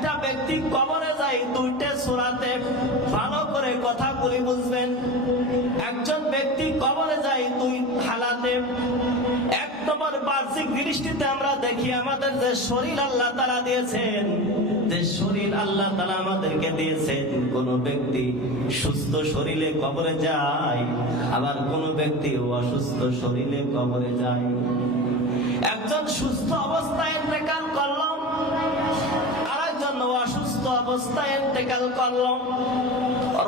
একটা ব্যক্তি কবরে যায় দুইটা সূরাতে, ভালো করে কথাগুলি বুঝবেন। একজন ব্যক্তি কবরে যায় দুই হালাতে। এক নম্বর বাহ্যিক দৃষ্টিতে আমরা দেখি আমাদের যে শরীর আল্লাহ তাআলা দিয়েছেন, যে শরীর আল্লাহ তাআলা আমাদেরকে দিয়েছেন, কোন ব্যক্তি সুস্থ শরীরে কবরে যায়, আবার কোন ব্যক্তি অসুস্থ শরীরে কবরে যায়। একজন সুস্থ অবস্থায় ইন্তেকাল করল, আরেকজন অসুস্থ অবস্থায় ইন্তেকাল করল।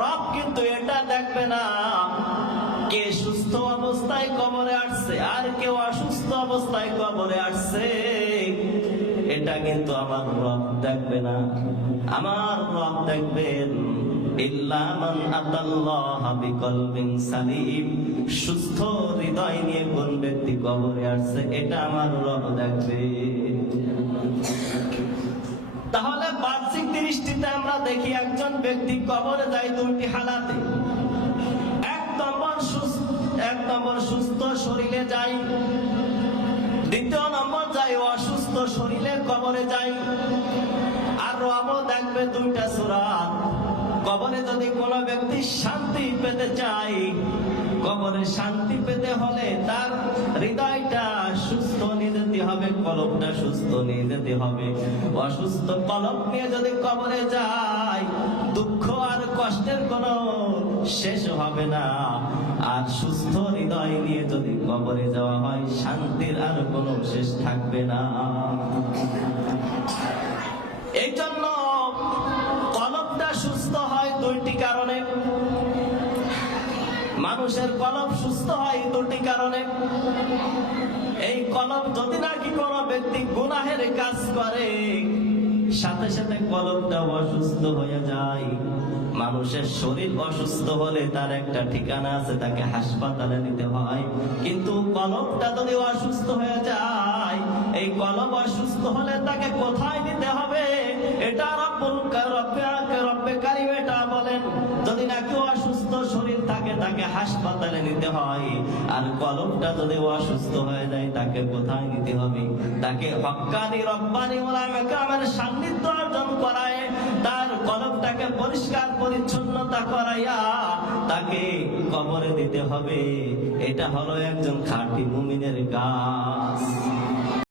রব কিন্তু এটা দেখবে না কে সুস্থ অবস্থায় কবরে আসছে আর কেউ অসুস্থ অবস্থায় কবরে আসছে, এটা কিন্তু আমার রব দেখবে না। আমার রব দেখবেন ইল্লা মান আতাল্লাহ বিকলবিন সালিম, সুস্থ হৃদয় নিয়ে কোন ব্যক্তি কবরে আসছে, এটা আমার রব দেখবে। তাহলে বাহ্যিক দৃষ্টিতে আমরা দেখি একজন ব্যক্তি কবরে যায় দুটি হালাতে। এক নম্বর সুস্থ শরীরে যাই, দ্বিতীয় নম্বর যাই অসুস্থ শরীরে কবরে যাই। আর রবও দেখবে দুইটা সূরাত। কবরে যদি কোনো ব্যক্তি শান্তি পেতে চায়, কবরে শান্তি পেতে হলে তার হৃদয়টা সুস্থ নিয়ে যেতে হবে, কলবটা সুস্থ নিয়ে যেতে হবে। অসুস্থ কলব নিয়ে যদি কবরে যায়, দুঃখ আর কষ্টের কোনো শেষ হবে না। আর সুস্থ হৃদয় নিয়ে যদি কবরে যাওয়া হয়, শান্তির আর কোনো শেষ থাকবে না। এই জন্য কলবটা সুস্থ হয় দুইটি কারণে। মানুষের কলব সুস্থ হয় দুটি কারণে। এই কলব যদি নাকি কোনো ব্যক্তি গুনাহের কাজ করে, সাথে সাথে কলবটা অসুস্থ হয়ে যায়। মানুষের শরীর অসুস্থ হলে তার একটা ঠিকানা আছে, তাকে হাসপাতালে নিতে হয়। কিন্তু কলবটা যদি অসুস্থ হয়ে যায়, এই কলব অসুস্থ হলে তাকে কোথায় নিতে হবে, এটা রব্বে কারীম এটা বলেন। যদি নাকি অসুস্থ শরীর থাকে, তাকে হাসপাতালে নিতে হয়। আর কলবটা যদি অসুস্থ হয়ে যায়, তাকে কোথায় নিতে হবে, তাকে হক্কানি রব্বানি উলামায়ে কেরামের সান্নিধ্য অর্জন করায়, তার কলবটাকে পরিষ্কার পরিচ্ছন্নতা করাইয়া তাকে কবরে দিতে হবে। এটা হলো একজন খাঁটি মুমিনের কাজ।